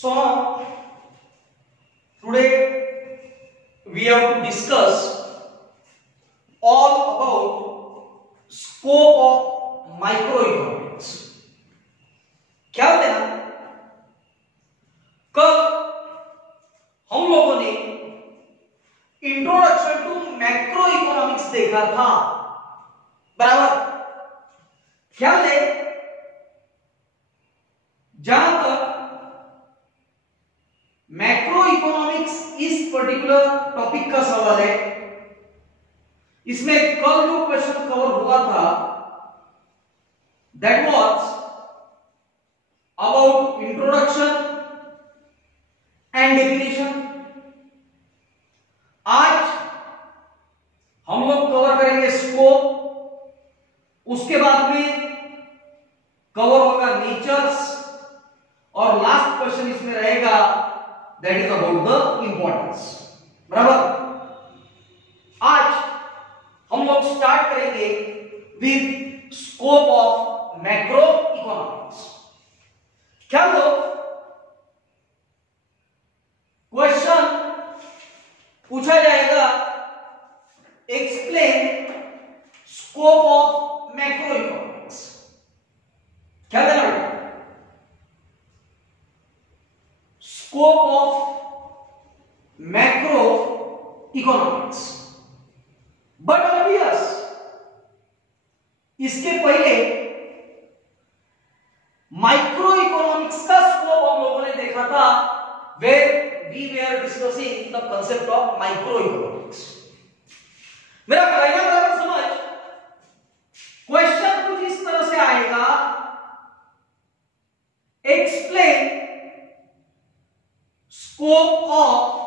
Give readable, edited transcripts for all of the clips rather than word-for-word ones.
So now today we have to discuss all about scope of microeconomics. क्या होता है ना, कल हम लोगों ने इंट्रोडक्शन टू मैक्रो इकोनॉमिक्स देखा था, बराबर। क्या होता है, जहां तक मैक्रो इकोनॉमिक्स इस पर्टिकुलर टॉपिक का सवाल है, इसमें कल जो क्वेश्चन कवर हुआ था that was about introduction and definition. आज हम लोग कवर करेंगे स्कोप, उसके बाद में कवर होगा नेचर्स, और लास्ट क्वेश्चन इसमें रहेगा that is about the importance, बराबर। आज हम लोग स्टार्ट करेंगे with scope of macro economics. क्या लोग क्वेश्चन पूछा जाएगा, explain scope of macro economics. क्या देना बेटा, scope of macro economics. But obvious, इसके पहले माइक्रो इकोनॉमिक्स का स्कोप हम लोगों ने देखा था, where we were discussing the concept of micro economics. मेरा कहना बराबर समझ, क्वेश्चन कुछ इस तरह से आएगा, explain scope of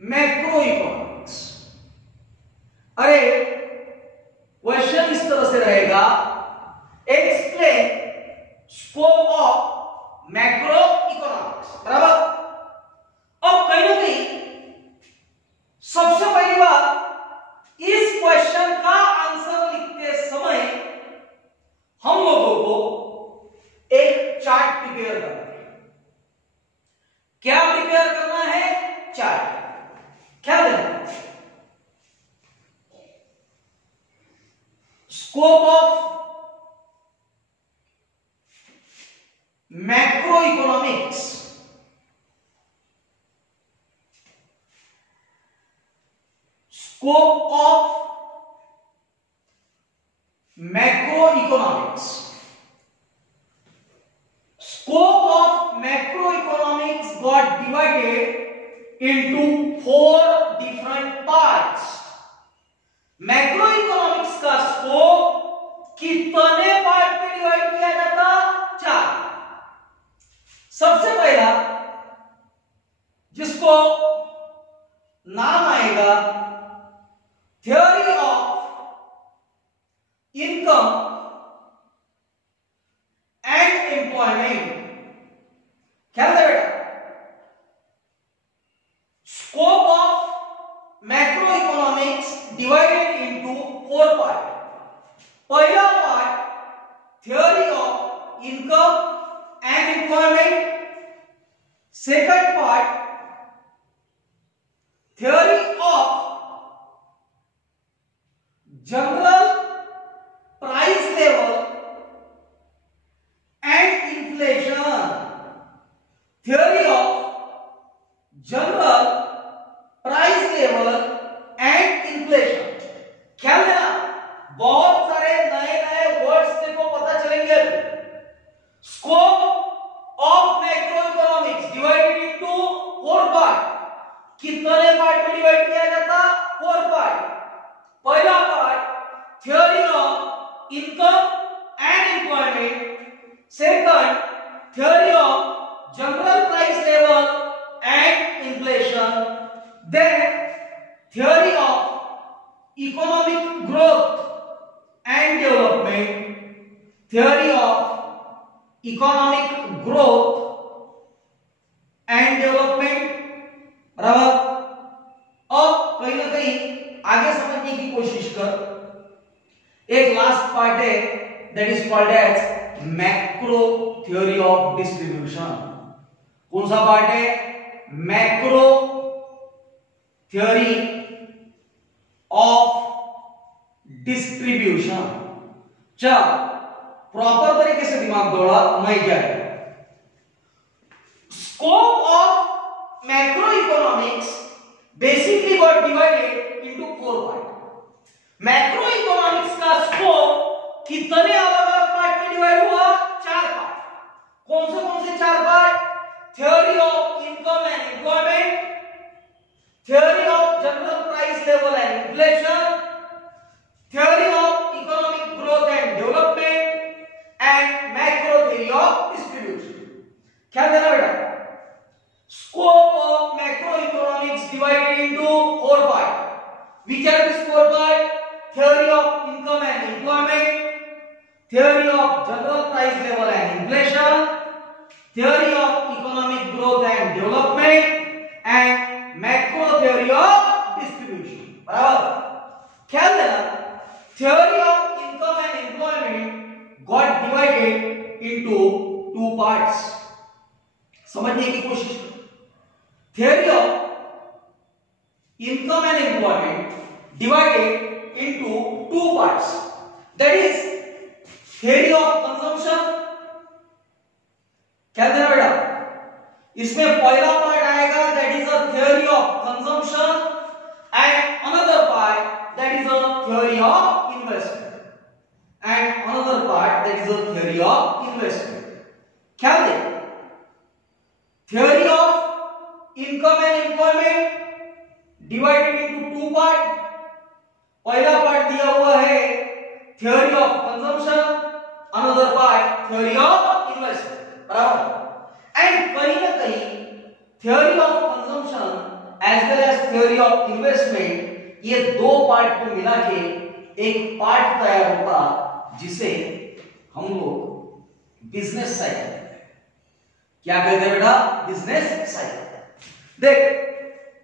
macro economics. अरे क्वेश्चन इस तरह से रहेगा, explain scope of macro economics, बराबर। अब कहीं ना कहीं सबसे पहली बात, इस क्वेश्चन का आंसर लिखते समय हम लोगों को एक चार्ट प्रिपेयर करना है। क्या प्रिपेयर करना है? चार्ट। क्या देना है? Scope of macro economics, scope of macro economics. Scope of macroeconomics got divided into 4 different parts. Macroeconomics का स्कोप कितने पार्ट में डिवाइड किया जाता? 4। सबसे पहला जिसको नाम आएगा theory of income and employment. क्या है बेटा, scope of macro economics divided into 4 part. पहला part theory of income and employment, second part theory of general price level and inflation, theory of general price level and inflation. क्या लेना, बहुत सारे नए नए वर्ड्स देखो पता चलेंगे। Scope of macro economics divided into 4 part. कितने पार्ट में डिवाइड किया जाता? 4 पार्ट। पहला part theory of income and employment, second theory of general price level and inflation, then theory of economic growth and development, theory of economic growth and development, बराबर। अब कहीं ना कहीं आगे समझने की कोशिश कर, एक लास्ट पार्ट है that is called as macro theory of distribution. कौन सा पार्ट है? Macro theory of distribution. चल प्रॉपर तरीके से दिमाग दौड़ा, मैं क्या है scope of macro economics basically got divided into 4 part. Macro economics का स्कोप कितने अलग अलग पार्ट में डिवाइड हुआ? 4 पार्ट। कौन से 4 part? Theory of income and employment, theory of general price level and inflation, theory of economic growth and development and macro theory of distribution. क्या देना बेटा? Scope of macroeconomics divided into 4 parts. Which are these 4 parts? Theory of income and employment, theory of general price level and inflation, theory of economic growth and development, and macro theory of distribution. बराबर? ख्याल देना, theory of income and employment got divided into 2 parts. समझने की कोशिश करो। Theory of income and employment divided into 2 parts. That is theory of consumption. क्या देना बेटा? इसमें पहला पार्ट आएगा that is a theory of consumption and another part that is a theory of investment and another part that is a theory of investment. क्या दे? Theory of income and employment divided into 2 part. पहला part दिया हुआ है theory of consumption, another part theory of investment। बराबर? And कहीं ना कहीं theory of consumption as well as theory of investment, ये 2 पार्ट को मिला के एक पार्ट तैयार होता जिसे हम लोग बिजनेस साइकिल, क्या कहते हैं बेटा? Business cycle. देख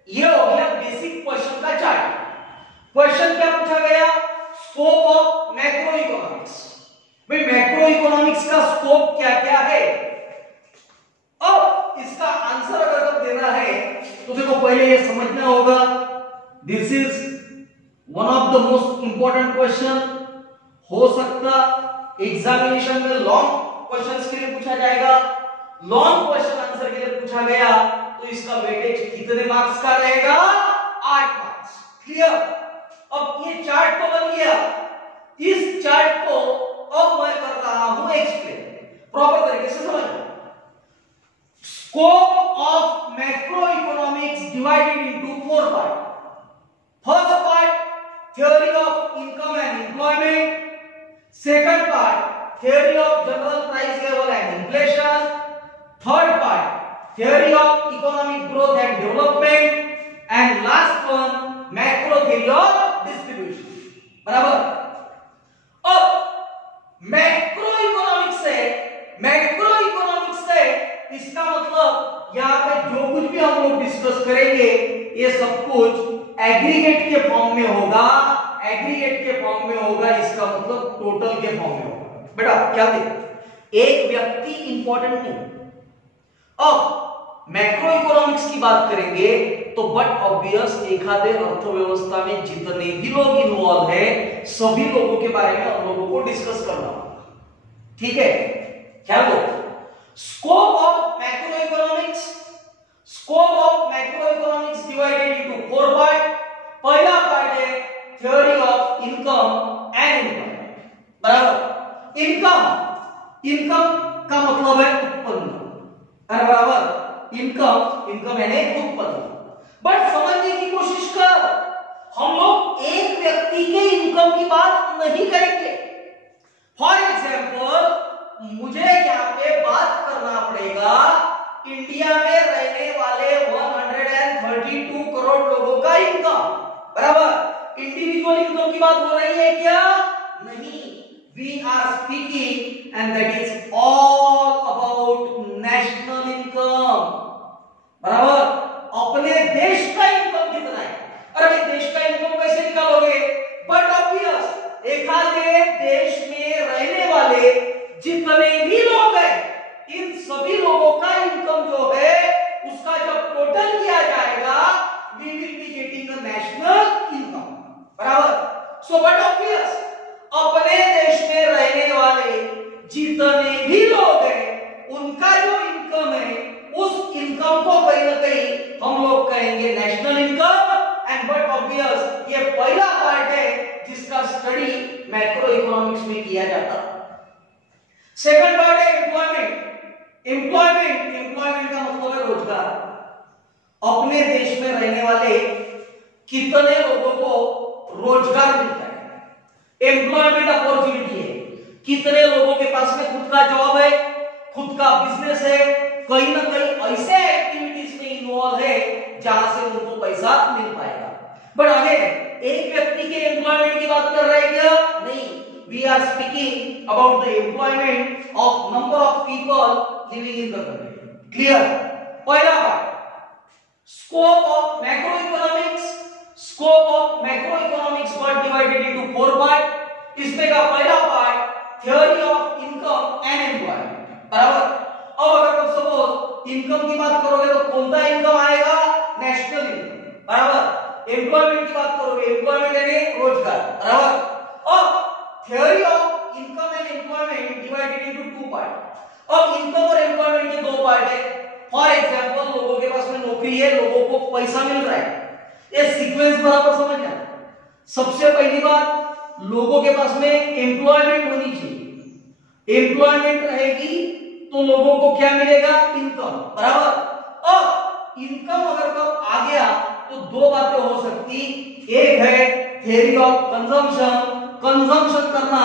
ये हो गया बेसिक क्वेश्चन का चार्ट। क्वेश्चन क्या पूछा गया? Scope of macro economics. भाई मैक्रो इकोनॉमिक्स का स्कोप क्या क्या है? अब इसका आंसर अगर देना है तो देखो पहले ये समझना होगा this is one of the most important question. हो सकता एग्जामिनेशन में लॉन्ग क्वेश्चंस के लिए पूछा जाएगा, लॉन्ग क्वेश्चन आंसर के लिए पूछा गया तो इसका वेटेज कितने मार्क्स का रहेगा? 8 मार्क्स। क्लियर? अब ये चार्ट तो बन गया, इस चार्ट को अब मैं कर रहा हूं एक्सप्लेन, प्रॉपर तरीके से समझो। Scope of macro economics divided into 4 part. First part theory of income and employment, second part theory of general price level and inflation, third part theory of economic growth and development, and last one macro theory of distribution। बराबर? अब macro economics से इसका मतलब यहाँ पे जो कुछ भी हम लोग डिस्कस करेंगे ये सब कुछ एग्रीगेट के फॉर्म में होगा। एग्रीगेट के फॉर्म में होगा इसका मतलब टोटल के फॉर्म में होगा। बेटा क्या देख, एक व्यक्ति इंपॉर्टेंट नहीं। अब मैक्रो इकोनॉमिक्स की बात करेंगे तो बट ऑब्वियस एक आधे अर्थव्यवस्था में जितने भी लोग इन्वॉल्व है सभी लोगों के बारे में हम लोगों को डिस्कस करना होगा। ठीक है? क्या बोल? Scope of macro economics divided into 4 part. पहला पार्ट है theory of income and employment. बराबर? इनकम का मतलब है उत्पन्न। बराबर? इनकम यानी उत्पन्न। बट समझने की कोशिश कर, हम लोग एक व्यक्ति के इनकम की बात नहीं करेंगे। फॉर एग्जाम्पल मुझे यहाँ पे बात करना पड़ेगा इंडिया में रहने वाले 132 करोड़ लोगों का इनकम। बराबर? इंडिविजुअल इनकम की बात हो रही है क्या? नहीं। We are speaking and that is all about national income. बराबर? अपने देश का इनकम कितना है? अरे देश का इनकम कैसे निकालोगे? बट ऑब्वियस एक आधे देश में रहने वाले जितने भी लोग हैं इन सभी लोगों का इनकम जो है उसका जब टोटल किया जाएगा we will be getting a national income, बराबर। सो बट ऑब्वियस अपने देश में रहने वाले जितने भी लोग हैं उनका जो इनकम है उस इनकम को कहीं ना कहीं हम लोग कहेंगे national income. And but obvious ये पहला पार्ट है जिसका स्टडी मैक्रो इकोनॉमिक्स में किया जाता है। सेकंड पार्ट है एम्प्लॉयमेंट। एम्प्लॉयमेंट का मतलब है रोजगार। अपने देश में रहने वाले कितने लोगों को रोजगार मिलता है, एम्प्लॉयमेंट अपॉर्चुनिटी है। कितने लोगों के पास में खुद का जॉब है, खुद का बिजनेस है, कहीं ना कहीं ऐसे एक्टिविटीज में इन्वॉल्व है जहां से उनको पैसा मिल पाएगा। बट अगेन एक व्यक्ति के एम्प्लॉयमेंट की बात कर रहे हैं क्या? नहीं, we are speaking about the employment of number of people living in the country. Clear? पहला part scope of macro economics. Scope of macro economics were divided into 4 part. इसमें का पहला part theory of income and employment, बराबर। अब अगर तुम suppose income की बात करोगे तो कौन सा इनकम आएगा? नेशनल इनकम, बराबर। एम्प्लॉयमेंट की बात करोगे, एम्प्लॉयमेंट यानी रोजगार, बराबर। अब theory of income and employment divided into 2 part. अब इनकम और एम्प्लॉयमेंट के 2 पार्ट है। फॉर एग्जांपल लोगों के पास में नौकरी है, लोगों को पैसा मिल रहा है। ये सीक्वेंस बराबर समझना। सबसे पहली बात लोगों के पास में एम्प्लॉयमेंट होनी चाहिए। एम्प्लॉयमेंट रहेगी तो लोगों को क्या मिलेगा? इनकम, बराबर। अब इनकम अगर कब आ गया तो 2 बातें हो सकती। एक है थ्योरी ऑफ कंजम्पशन। कंजम्पशन करना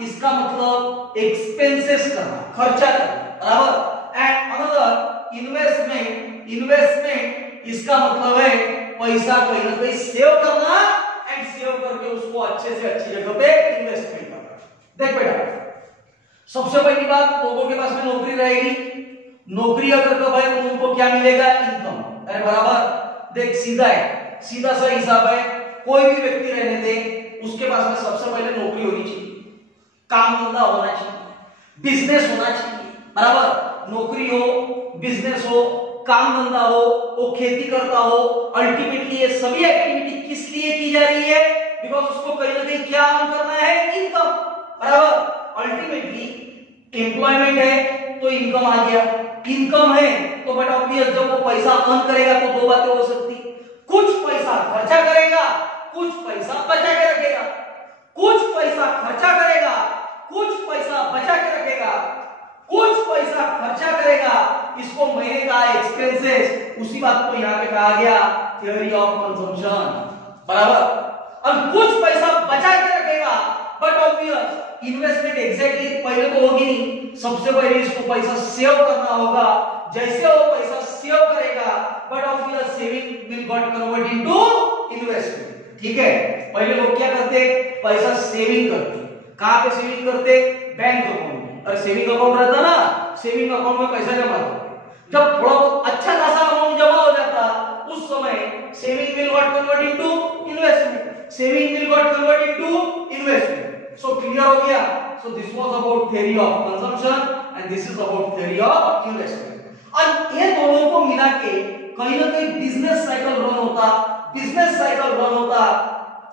इसका मतलब एक्सपेंसेस करना, खर्चा करना, बराबर। And another investment. इन्वेस्टमेंट इसका मतलब है पैसा कहीं ना कहीं सेव करना एंड सेव करके उसको अच्छे से अच्छी जगह पे इन्वेस्टमेंट करना। देख बेटा, सबसे पहली बात लोगों के पास में नौकरी रहेगी। नौकरी अगर कब है तो उनको क्या मिलेगा? इनकम। अरे बराबर, देख सीधा है, सीधा सा हिसाब है। कोई भी व्यक्ति रहने दे, उसके पास में सबसे पहले नौकरी होनी चाहिए, काम धंधा होना चाहिए, बिजनेस होना चाहिए, बराबर। नौकरी हो, बिजनेस हो, काम धंधा हो, वो खेती करता हो, अल्टीमेटली ये सभी एक्टिविटी किस लिए की जा रही है? बिकॉज उसको कहीं ना कहीं क्या अर्न करना है? इनकम, बराबर। अल्टीमेटली एम्प्लॉयमेंट है तो इनकम आ गया। इनकम है तो बट ऑब्वियस जब वो पैसा अर्न करेगा तो 2 बातें हो सकती। कुछ पैसा खर्चा करेगा, कुछ पैसा बचा के रखेगा। कुछ पैसा खर्चा करेगा, कुछ पैसा बचा के रखेगा। कुछ पैसा खर्चा करेगा, इसको मैंने कहा एक्सपेंसेस, उसी बात को यहां पे कहा गया थ्योरी ऑफ कंजम्पशन, बराबर। अब कुछ पैसा बचा के रखेगा, बट ऑब्वियस इन्वेस्टमेंट एग्जैक्टली पहले तो होगी नहीं। सबसे पहले इसको पैसा सेव करना होगा। जैसे वो पैसा सेव करेगा, but obvious saving will got convert into investment. ठीक है, पहले लोग क्या करते? पैसा सेविंग करते। कहां पे सेविंग करते? बैंक अकाउंट में। और सेविंग अकाउंट रहता ना, सेविंग अकाउंट में पैसा जमा करते। जब थोड़ा बहुत अच्छा खासा अमाउंट जमा हो जाता उस समय saving will got convert into investment. Saving will got convert into investment. So clear हो गया? So this was about theory of consumption and this is about theory of investment. और ये दोनों को मिला के कहीं ना कहीं बिजनेस साइकिल रन होता। बिजनेस साइकिल रन होता,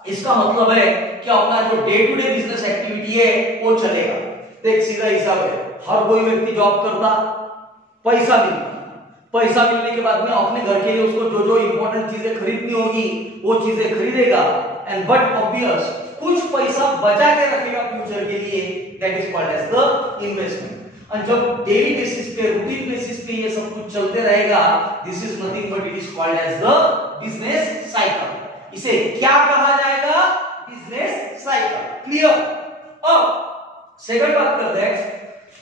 इसका मतलब है कि अपना जो day to day business activity है वो चलेगा। देख सीधा हिसाब है, हर कोई व्यक्ति जॉब करता, पैसा मिलता। पैसा मिलने के बाद में अपने घर के लिए उसको जो जो इंपॉर्टेंट चीजें खरीदनी होगी वो चीजें खरीदेगा। एंड बट ऑब्वियस कुछ पैसा बचा के रखेगा फ्यूचर के लिए, that is called as the investment. और जब डेली बेसिस पे, रूटीन बेसिस पे ये सब कुछ चलते रहेगा, this is nothing but it is called as the business cycle. इसे क्या कहा जाएगा? Business cycle. क्लियर? अब सेकंड बात करते हैं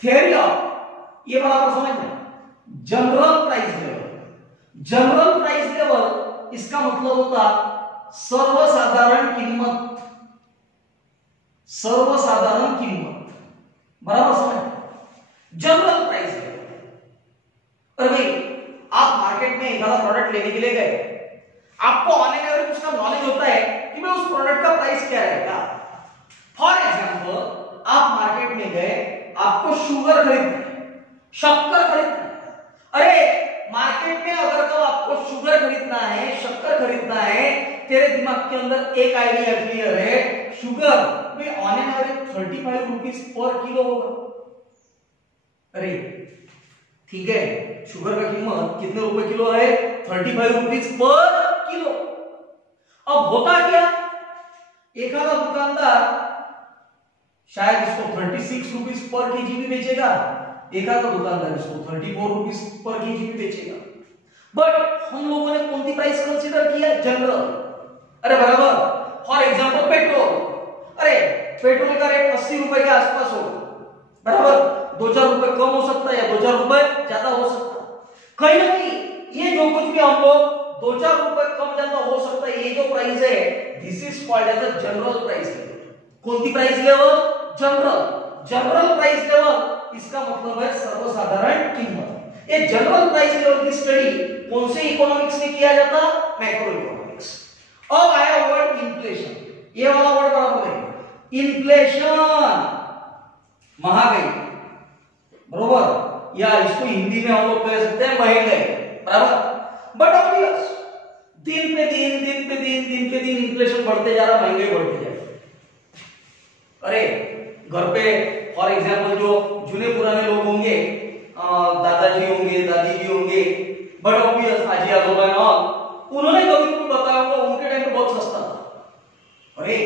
थ्योरी ऑफ, ये बराबर समझना, general price level. General price level इसका मतलब होता सर्वसाधारण कीमत। सर्वसाधारण कीमत, बराबर समझ। General price level. और भाई आप मार्केट में एक आधा प्रोडक्ट लेने के लिए गए, आपको ऑन एन एवरेज उसका नॉलेज होता है कि भाई उस प्रोडक्ट का प्राइस क्या रहेगा। फॉर एग्जांपल आप मार्केट में गए, आपको शू शुगर खरीदना है, शक्कर खरीदना है। अरे मार्केट में अगर तो आपको शुगर खरीदना है, शक्कर खरीदना है, तेरे दिमाग के अंदर एक आइडिया क्लियर है, शुगर में on an average 35 rupees per kilo होगा। अरे ठीक है, शुगर का कीमत कितने रुपए किलो है? 35 रुपीज पर किलो। अब होता क्या, एखादा दुकानदार शायद इसको 36 रुपीज पर केजी भी बेचेगा, एखादा दुकानदार इसको 34 रुपीज पर केजी भी बेचेगा। बट हम लोगों ने कौन सी प्राइस कंसीडर किया? जनरल। अरे बराबर, फॉर एग्जांपल पेट्रोल, अरे पेट्रोल का रेट 80 रुपए के आसपास हो, बराबर, 2-4 रुपए कम हो सकता है या 2-4 रुपए ज्यादा हो सकता है। कहीं ना कहीं ये जो कुछ भी हम लोग 2-4 रुपए कम ज्यादा हो सकता है, ये जो प्राइस है, this is called as a general price level. कौन सी price level? General. General price level इसका मतलब है सर्वसाधारण कीमत। ये जनरल प्राइस लेवल की स्टडी कौन से इकोनॉमिक्स में किया जाता? Macro economics. अब आया वर्ड इन्फ्लेशन, ये वाला वर्ड बराबर है, इन्फ्लेशन, महंगाई, बरोबर, या इसको हिंदी में हम लोग कह सकते हैं महंगाई, बराबर। बट ऑब्वियस दिन पे दिन इन्फ्लेशन बढ़ते जा रहा, महंगाई बढ़ती जा रही। अरे घर पे फॉर एग्जांपल जो जुने पुराने लोग होंगे, दादाजी होंगे, दादी जी होंगे, बट ऑब्वियस आजी आजोबा ना, उन्होंने कभी भी बताया होगा उनके टाइम पे बहुत सस्ता था। अरे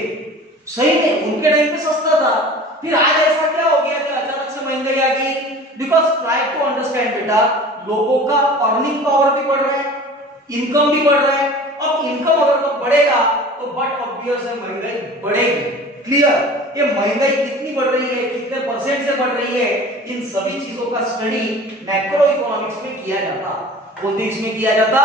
सही में उनके टाइम पे सस्ता था, फिर आज ऐसा क्या हो गया कि अचानक से महंगाई आ गई? बिकॉज ट्राई टू अंडरस्टैंड बेटा, लोगों का अर्निंग पावर भी बढ़ रहा है, इनकम भी बढ़ रहा है। अब इनकम अगर तो बढ़ेगा तो बट ऑब्वियस है महंगाई बढ़ेगी। क्लियर? ये महंगाई कितनी बढ़ रही है, कितने परसेंट से बढ़ रही है, इन सभी चीजों का स्टडी मैक्रो इकोनॉमिक्स में किया जाता। कौन सी इसमें किया जाता?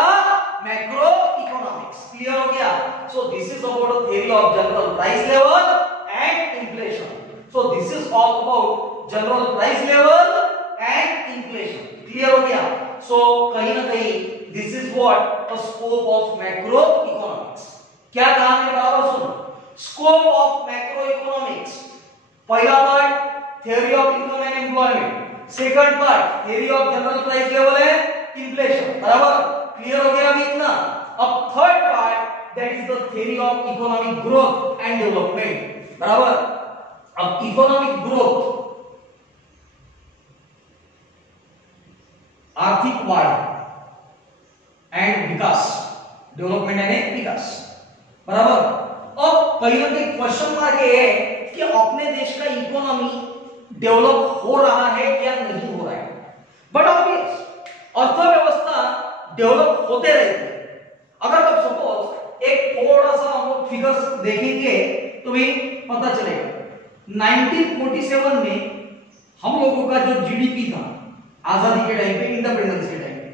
Macro economics. क्लियर हो गया? So this is about the theory of general price level and inflation. So this is all about general price level and inflation. Clear हो गया? सो कहीं ना कहीं this is what the scope of macro economics. क्या कहा है बराबर सुनो, स्कोप ऑफ मैक्रो इकोनॉमिक्स। पहला part theory of income and employment, second part theory of general price level and inflation, बराबर। क्लियर हो गया अभी इतना? अब third part that is the theory of economic growth and development, बराबर। अब economic growth, आर्थिक वाढ, एंड विकास, डेवलपमेंट यानी विकास, बराबर। अब कहीं ना कहीं क्वेश्चन मार्क ये है कि अपने देश का इकोनॉमी डेवलप हो रहा है या नहीं हो रहा है। बट ऑब्वियस अर्थव्यवस्था डेवलप होते रहते हैं। अगर आप सपोज एक थोड़ा सा हम लोग फिगर्स देखेंगे तो भी पता चलेगा। 1947 में हम लोगों का जो जीडीपी था आजादी के टाइम पे, इंडिपेंडेंस के टाइम पे,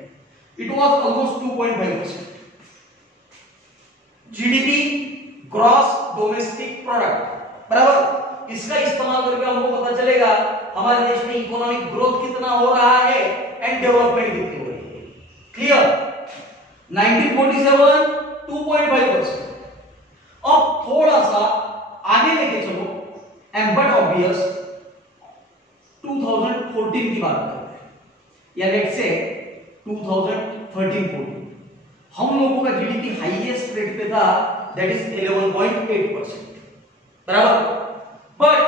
it was almost 2.5%। GDP gross domestic product, बराबर। इसका इस्तेमाल करके हमको पता चलेगा हमारे देश में इकोनॉमिक ग्रोथ कितना हो रहा है एंड डेवलपमेंट कितनी हो रही है। क्लियर? 1947 2.5%। अब थोड़ा सा आगे लेके चलो, एंड बट ऑब्वियस 2014 की बात करते हैं, या लेट्स से 2013-14, हम लोगों का जीडीपी हाईएस्ट रेट पे था, दैट इज 11.8%, बराबर। बट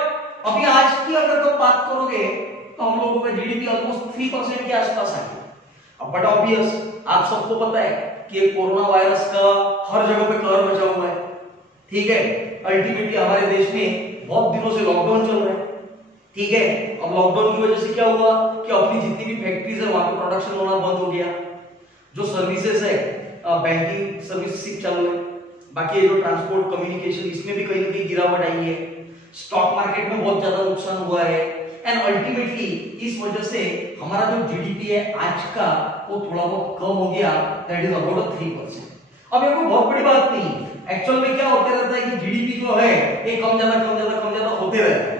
अभी आज की अगर तुम बात करोगे तो हम लोगों का जीडीपी ऑलमोस्ट 3% के आसपास आ गया। अब बट ऑब्वियस आप सबको पता है कि कोरोना वायरस का हर जगह पे कहर मचा हुआ है, ठीक है। अल्टीमेटली हमारे देश में बहुत दिनों से लॉकडाउन चल रहा है, ठीक है। अब लॉकडाउन की वजह से क्या हुआ कि अपनी जितनी भी फैक्ट्रीज है वहां पे प्रोडक्शन होना बंद हो गया। जो सर्विसेज है, बैंकिंग सर्विस सिर्फ चालू है, बाकी ये जो ट्रांसपोर्ट कम्युनिकेशन, इसमें भी कहीं ना कहीं गिरावट आई है। स्टॉक मार्केट में बहुत ज्यादा नुकसान हुआ है, एंड अल्टीमेटली इस वजह से हमारा जो जीडीपी है आज का वो थोड़ा बहुत कम हो गया, दैट इज अबाउट 3%। अब ये कोई बहुत बड़ी बात नहीं, एक्चुअल में क्या होते रहता है कि जीडीपी जो है ये कम ज्यादा होते रहता है,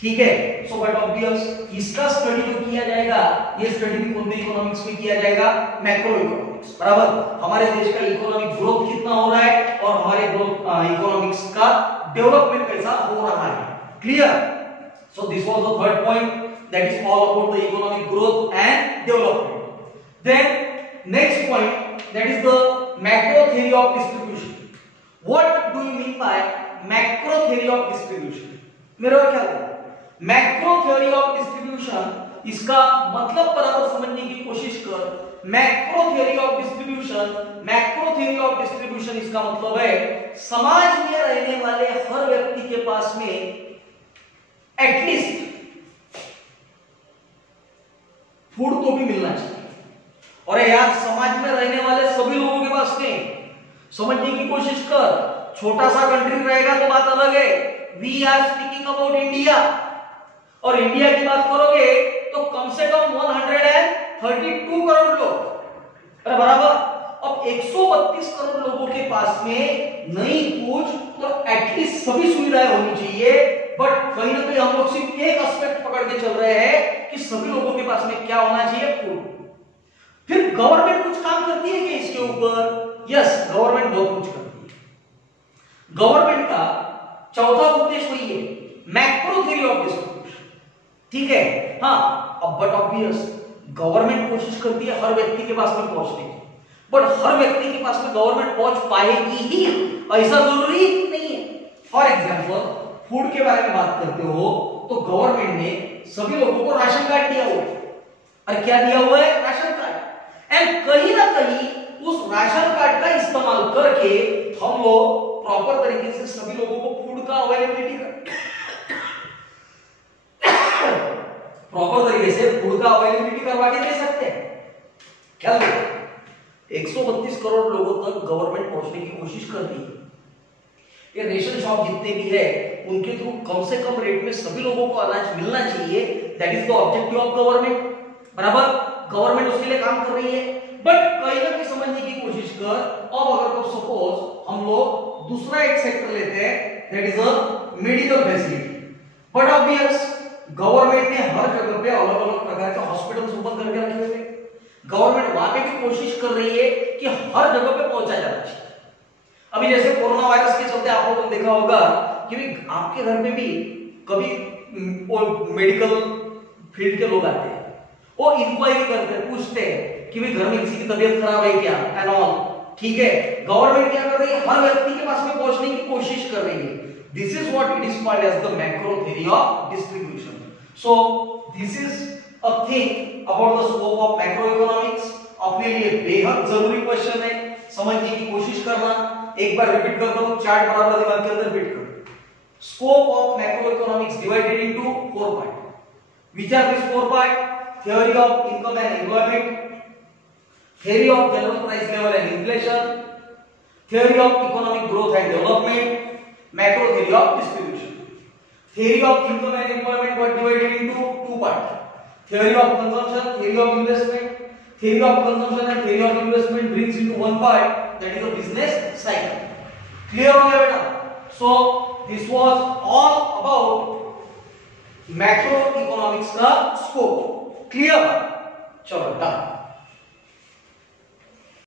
ठीक है। सो बट ऑब्वियस इसका स्टडी जो किया जाएगा, ये स्टडी भी कौन से इकोनॉमिक्स में किया जाएगा? मैक्रो इकोनॉमिक्स, बराबर। हमारे देश का इकोनॉमिक ग्रोथ कितना हो रहा है और हमारे ग्रोथ इकोनॉमिक्स का डेवलपमेंट कैसा हो रहा है। Clear? So this was the third point, that is all about the economic growth and development. Then next point, that is the macro theory of distribution. What do you mean by macro theory of distribution? मेरे को क्या लगता है macro theory of distribution, इसका मतलब बराबर समझने की कोशिश कर। मैक्रो थ्योरी ऑफ डिस्ट्रीब्यूशन इसका मतलब है समाज में रहने वाले हर व्यक्ति के पास में एटलीस्ट फूड तो भी मिलना चाहिए। और यार समाज में रहने वाले सभी लोगों के पास में, समझने की कोशिश कर, छोटा सा कंट्री रहेगा तो बात अलग है। We are speaking about India, और इंडिया की बात करोगे तो कम से कम 132 करोड़ लोग, अरे बराबर। अब 132 करोड़ लोगों के पास में नहीं कुछ तो एटलीस्ट सभी सुविधाएं होनी चाहिए। बट कहीं ना कहीं हम लोग सिर्फ एक एस्पेक्ट पकड़ के चल रहे हैं कि सभी लोगों के पास में क्या होना चाहिए, फूड। फिर गवर्नमेंट कुछ काम करती है क्या इसके ऊपर? यस, गवर्नमेंट बहुत कुछ करती है। गवर्नमेंट का चौथा उद्देश्य वही है, मैक्रो थ्योरी ऑफ डिस्ट्रीब्यूशन, ठीक है। हाँ, अब बट ऑब्वियस गवर्नमेंट कोशिश करती है हर व्यक्ति के पास में पहुंचने की, बट हर व्यक्ति के पास में गवर्नमेंट पहुंच पाएगी ही ऐसा जरूरी नहीं है। फॉर एग्जांपल फूड के बारे में बात करते हो तो गवर्नमेंट ने सभी लोगों को राशन कार्ड दिया हुआ है, और क्या दिया हुआ है? Ration card. एंड कहीं ना कहीं उस राशन कार्ड का इस्तेमाल करके हम लोग प्रॉपर तरीके से सभी लोगों को फूड का अवेलेबिलिटी प्रॉपर तरीके से फूड का अवेलेबिलिटी करवा के दे सकते हैं। क्या लगता है? 132 करोड़ लोगों तक गवर्नमेंट पहुंचने की कोशिश कर रही है। ये रेशन शॉप जितने भी है उनके थ्रू कम से कम रेट में सभी लोगों को अनाज मिलना चाहिए। That is the objective of government, बराबर। गवर्नमेंट उसके लिए काम कर रही है। बट कहीं ना कहीं समझने की कोशिश कर, अब अगर तो सपोज हम लोग दूसरा एक सेक्टर लेते हैं, that is a medical facility. But obvious government ने हर जगह पे अलग अलग प्रकार के हॉस्पिटल्स ओपन करके रखे हुए हैं। गवर्नमेंट वहां पे भी कोशिश कर रही है कि हर जगह पे पहुंचा जाना चाहिए। अभी जैसे कोरोना वायरस के चलते आप लोगों ने देखा होगा कि आपके घर में भी कभी मेडिकल फील्ड के लोग आते हैं, वो इंक्वायरी करते हैं, पूछते हैं कि भाई घर में किसी की तबीयत खराब है क्या, एंड ऑल, ठीक है। गवर्नमेंट क्या कर रही है? हर व्यक्ति के पास में पहुंचने की कोशिश कर रही है। This is what it is called as the macro theory of distribution. So this is a thing about the scope of macro economics. अपने लिए बेहद जरूरी क्वेश्चन है, समझने की कोशिश करना। एक बार रिपीट करता हूं, चार्ट बराबर दिमाग के अंदर फिट करो। Scope of macro economics divided into 4 part. Which are this 4 part? theory of income and employment, theory of general price level and inflation, theory of economic growth and development, macro theory of distribution. Theory of income and employment got divided into 2 parts. Theory of consumption, theory of investment. Theory of consumption and theory of investment brings into 1 part, that is a business cycle. Clear हो गया बेटा? So this was all about macroeconomics का scope. Clear? चलो done.